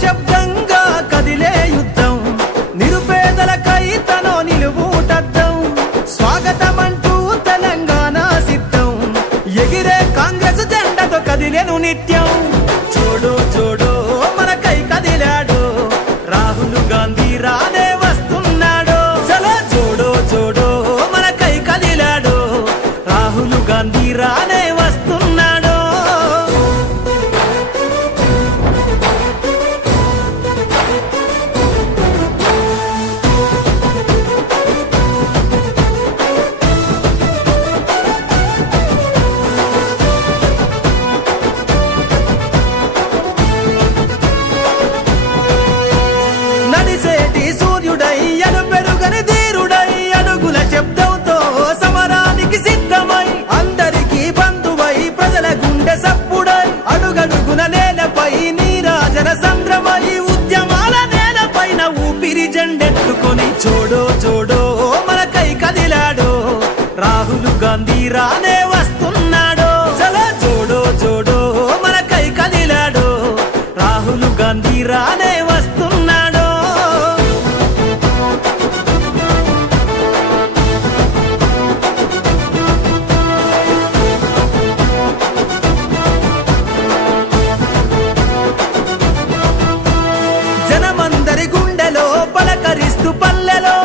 శబ్దంగా కదిలే యుద్ధం నిరుపేదలకై తనో నిలువుటద్దం స్వాగతమంటూ తెలంగాణ సిద్ధం ఎగిరే కాంగ్రెస్ జెండతో కదిలేను నిత్యం చూడు చూడు మనకై కదిలాడు రాహుల్ గాంధీ రానే వస్తున్నాడు చలో చూడు చూడు మనకై కదిలాడు రాహుల్ గాంధీ రానే వస్తున్నాడు నడిసేటి సూర్యుడై పెరుగని ధీరుడై అడుగుల శబ్దంతో సమరానికి సిద్ధమై అందరికీ బంధువై ప్రజల గుండె సప్పుడై అడుగడుగున నేలపై నీరాజన సంద్రమై ఉద్యమాల నేలపైన ఊపిరి జెండెత్తుకొని చూడో చూడో మనకై కదిలాడు రాహుల్ గాంధీ రానే వస్తున్నాడు చలో చూడో చూడో మనకై కదిలాడు రాహుల్ గాంధీ రానే వస్తున్నాడు జనమందరి గుండెలో పలకరిస్తూ పల్లెలో